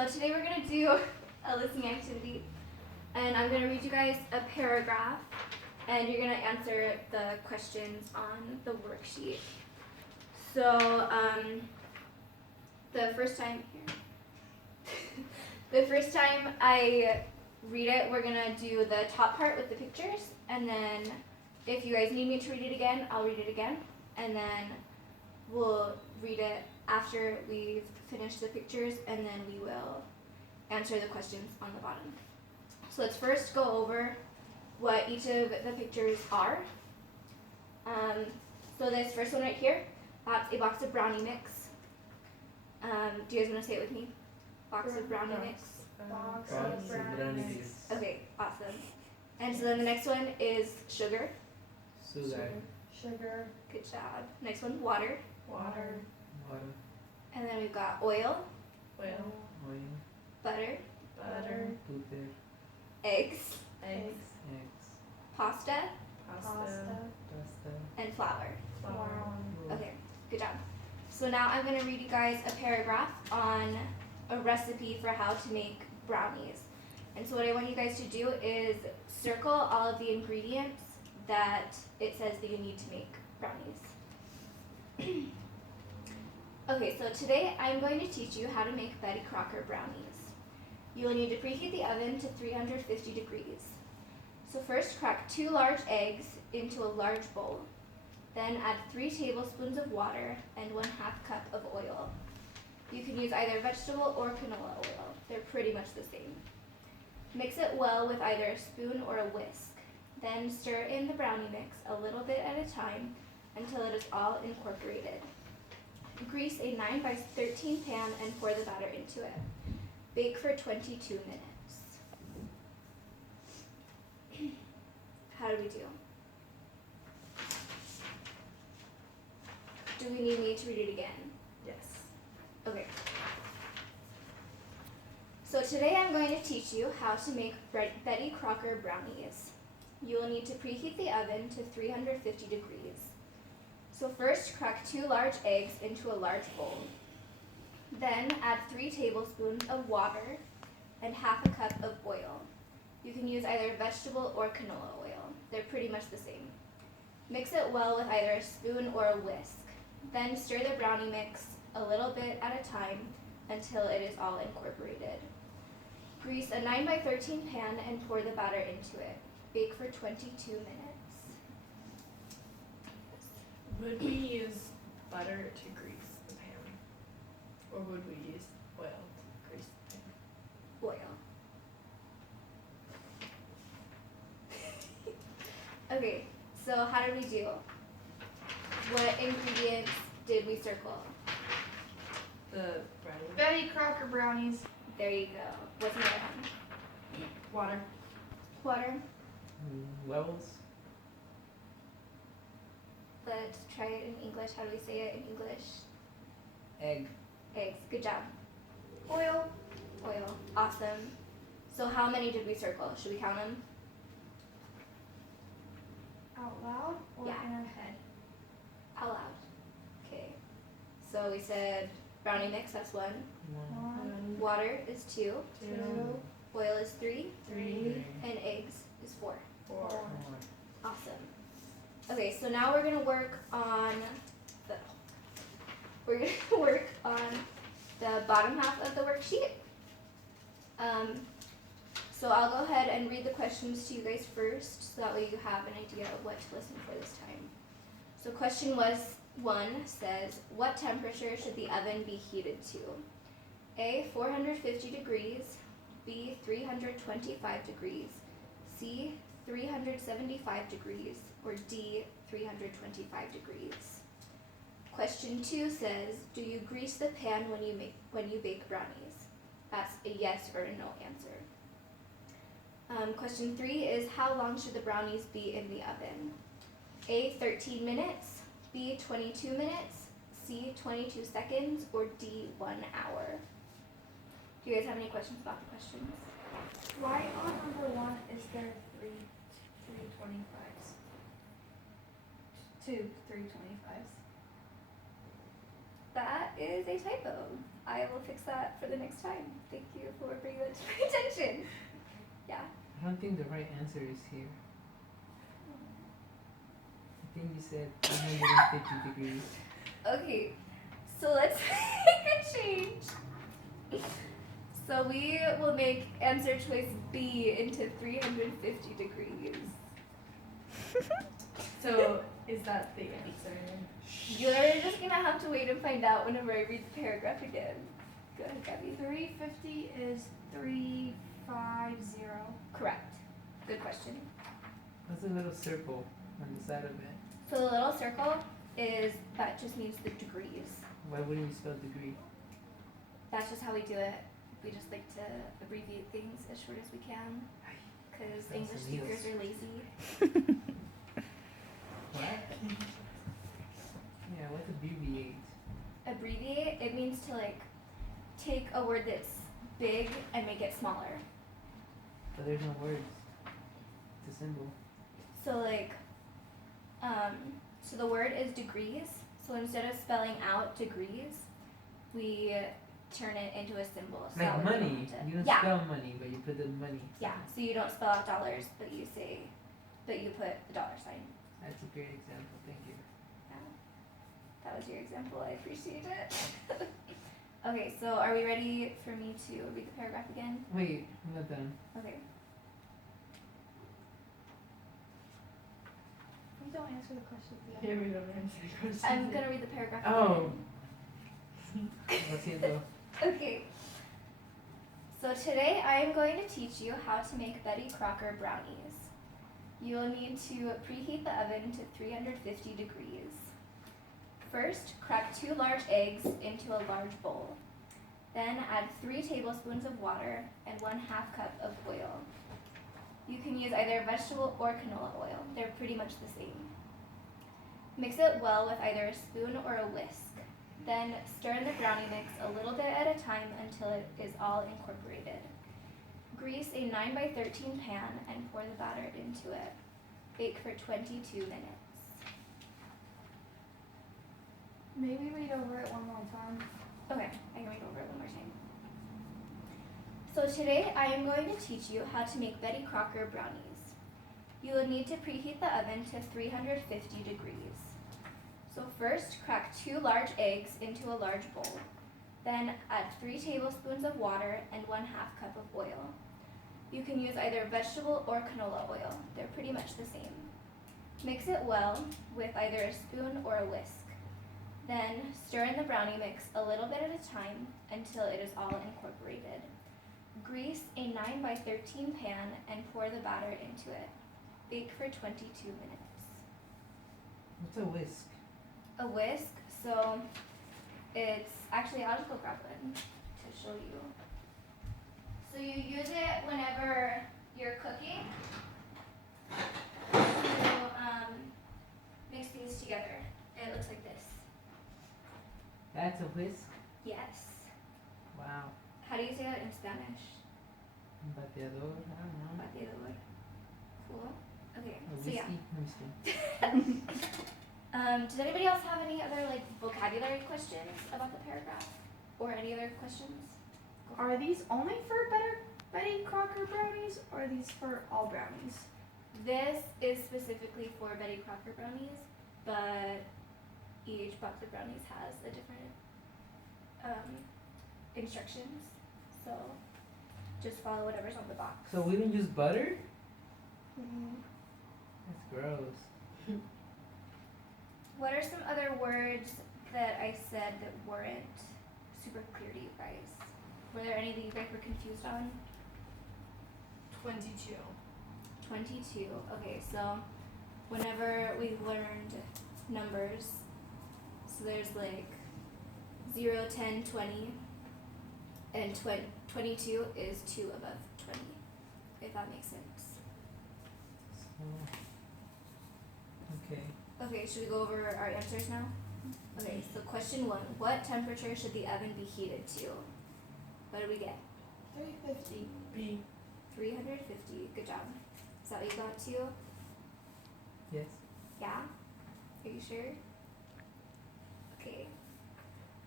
So today we're going to do a listening activity, and I'm going to read you guys a paragraph, and you're going to answer the questions on the worksheet. So the first time I read it, we're going to do the top part with the pictures, and then if you guys need me to read it again, I'll read it again, and then we'll read it after we've finished the pictures, and then we will answer the questions on the bottom. So let's first go over what each of the pictures are. So this first one right here, that's a box of brownie mix. Do you guys want to say it with me? Box of brownie mix. Box of brownie mix. Okay, awesome. And so then the next one is sugar. Sugar. Good job. Next one, water. Water. And then we've got oil, Oil. butter, eggs, pasta, Pasta. and flour. Flour. Okay, good job. So now I'm going to read you guys a paragraph on a recipe for how to make brownies. And so what I want you guys to do is circle all of the ingredients that it says that you need to make brownies. Okay, so today I'm going to teach you how to make Betty Crocker brownies. You will need to preheat the oven to 350 degrees. So first crack 2 large eggs into a large bowl. Then add 3 tablespoons of water and 1/2 cup of oil. You can use either vegetable or canola oil. They're pretty much the same. Mix it well with either a spoon or a whisk. Then stir in the brownie mix a little bit at a time until it is all incorporated. Grease a 9x13 pan and pour the batter into it. Bake for 22 minutes. How do we do? Do we need me to read it again? Yes. Okay. So today I'm going to teach you how to make Betty Crocker brownies. You will need to preheat the oven to 350 degrees. So first crack 2 large eggs into a large bowl. Then add 3 tablespoons of water and 1/2 cup of oil. You can use either vegetable or canola oil. They're pretty much the same. Mix it well with either a spoon or a whisk. Then stir the brownie mix a little bit at a time until it is all incorporated. Grease a 9x13 pan and pour the batter into it. Bake for 22 minutes. Would we use butter to grease the pan? Or would we use oil to grease the pan? Oil. Okay, so how did we do? What ingredients did we circle? The brownie. Betty Crocker brownies. There you go. What's the other one? Water. Water. Levels. Let's try it in English. How do we say it in English? Egg. Eggs. Good job. Oil. Oil. Awesome. So how many did we circle? Should we count them? Out loud or Yeah. in our head? Out loud. Okay. So we said brownie mix, that's 1. 1, Water is 2. 2, Oil is 3. 3, And eggs is 4. 4. Awesome. Okay, so now we're gonna work on the bottom half of the worksheet. So I'll go ahead and read the questions to you guys first, so that way you have an idea of what to listen for this time. So question 1 says, what temperature should the oven be heated to? A, 450 degrees, B, 325 degrees, C, 375 degrees, or D, 325 degrees. Question 2 says, do you grease the pan when you bake brownies? That's a yes or a no answer. Question 3 is, how long should the brownies be in the oven? A, 13 minutes, B, 22 minutes, C, 22 seconds, or D, 1 hour. Do you guys have any questions about the questions? Why on number 1 is there 325s? 2 325s. That is a typo. I will fix that for the next time. Thank you for bringing that to my attention. Yeah. I don't think the right answer is here. I think you said 350 degrees. Okay, so let's make a change. So we will make answer choice B into 350 degrees. So is that the answer? You're just gonna have to wait and find out whenever I read the paragraph again. Go ahead, Gabby. 350 is 350. Correct. Good question. What's a little circle on the side of it? So the little circle is, that just means the degrees. Why wouldn't you spell degree? That's just how we do it. We just like to abbreviate things as short as we can. Because That's English amazing. speakers are lazy. What? Yeah, what's abbreviate? Abbreviate, it means to like take a word that's big and make it smaller. But there's no words. It's a symbol. So like, so the word is degrees. So instead of spelling out degrees, we turn it into a symbol. So that Like way we don't money. have to- You don't yeah, spell money, but you put the money. yeah. So you don't spell out dollars, but you put the dollar sign. That's a great example. Thank you. Yeah. That was your example. I appreciate it. Okay, so are we ready for me to read the paragraph again? Wait, I'm not done. Okay. We don't answer the question at the Here end. we don't answer questions. I'm gonna read the paragraph Oh. again. Lo siento. Okay. So today I am going to teach you how to make Betty Crocker brownies. You will need to preheat the oven to 350 degrees. First, crack 2 large eggs into a large bowl. Then add 3 tablespoons of water and 1/2 cup of oil. You can use either vegetable or canola oil. They're pretty much the same. Mix it well with either a spoon or a whisk. Then stir in the brownie mix a little bit at a time until it is all incorporated. Grease a 9 by 13 pan and pour the batter into it. Bake for 22 minutes. Maybe read over it one more time. Okay, I can read over it one more time. So today I am going to teach you how to make Betty Crocker brownies. You will need to preheat the oven to 350 degrees. So first, crack 2 large eggs into a large bowl. Then add 3 tablespoons of water and 1/2 cup of oil. You can use either vegetable or canola oil. They're pretty much the same. Mix it well with either a spoon or a whisk. Then stir in the brownie mix a little bit at a time until it is all incorporated. Grease a 9 by 13 pan and pour the batter into it. Bake for 22 minutes. What's a whisk? A whisk, so it's actually, I'll just go grab one to show you. So you use it whenever you're cooking to mix things together. It looks like this. That's a whisk? Yes. Wow. How do you say that in Spanish? Bateador? I don't know. Batidor. Cool. Okay, A so yeah. whiskey? Let me see. Does anybody else have any other like vocabulary questions about the paragraph? Or any other questions? Are these only for Betty Crocker brownies, or are these for all brownies? This is specifically for Betty Crocker brownies, but each box of brownies has a different instructions. So just follow whatever's on the box. So we don't use butter? Mm-hmm. That's gross. What are some other words that I said that weren't super clear to you guys? Were there any that you guys were confused on? 22. 22. Okay, so whenever we learned numbers, so there's like 0, 10, 20, and 22 is 2 above 20, if that makes sense. So, okay. Okay, should we go over our answers now? Okay, so question 1. What temperature should the oven be heated to? What did we get? 350. B. 350. Good job. Is that what you got too? Yes. Yeah? Are you sure? Okay.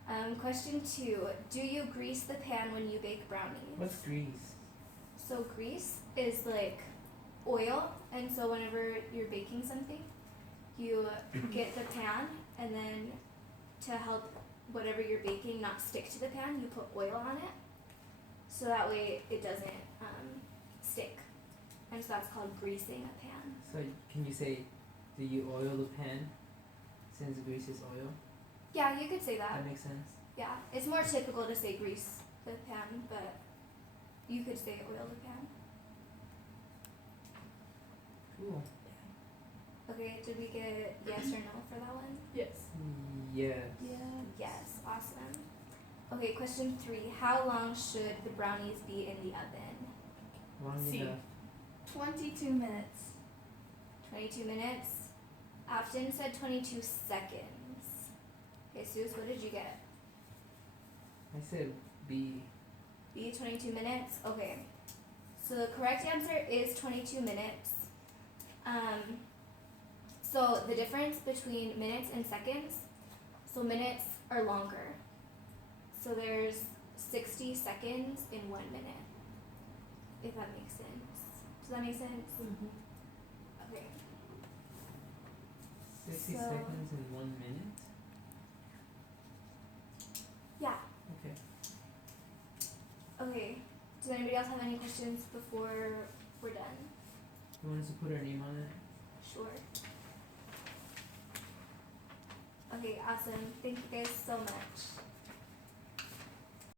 Question 2. Do you grease the pan when you bake brownies? What's grease? So grease is like oil, and so whenever you're baking something, you get the pan, and then to help whatever you're baking not stick to the pan, you put oil on it, so that way it doesn't stick, and so that's called greasing a pan. So can you say, do you oil the pan? Since grease is oil. Yeah, you could say that. That makes sense. Yeah, it's more typical to say grease the pan, but you could say oil the pan. Cool. Okay, did we get yes or no for that one? Yes. Yes. Yes, awesome. Okay, question 3. How long should the brownies be in the oven? Long C. enough. 22 minutes. 22 minutes. Afton said 22 seconds. Okay, Suze, what did you get? I said B. B, 22 minutes? Okay. So the correct answer is 22 minutes. So the difference between minutes and seconds, so minutes are longer. So there's 60 seconds in 1 minute, if that makes sense. Does that make sense? Okay. 60 So- seconds in 1 minute? Yeah. Okay. Okay. Does anybody else have any questions before we're done? You want us to put our name on it? Sure. Okay, awesome. Thank you guys so much.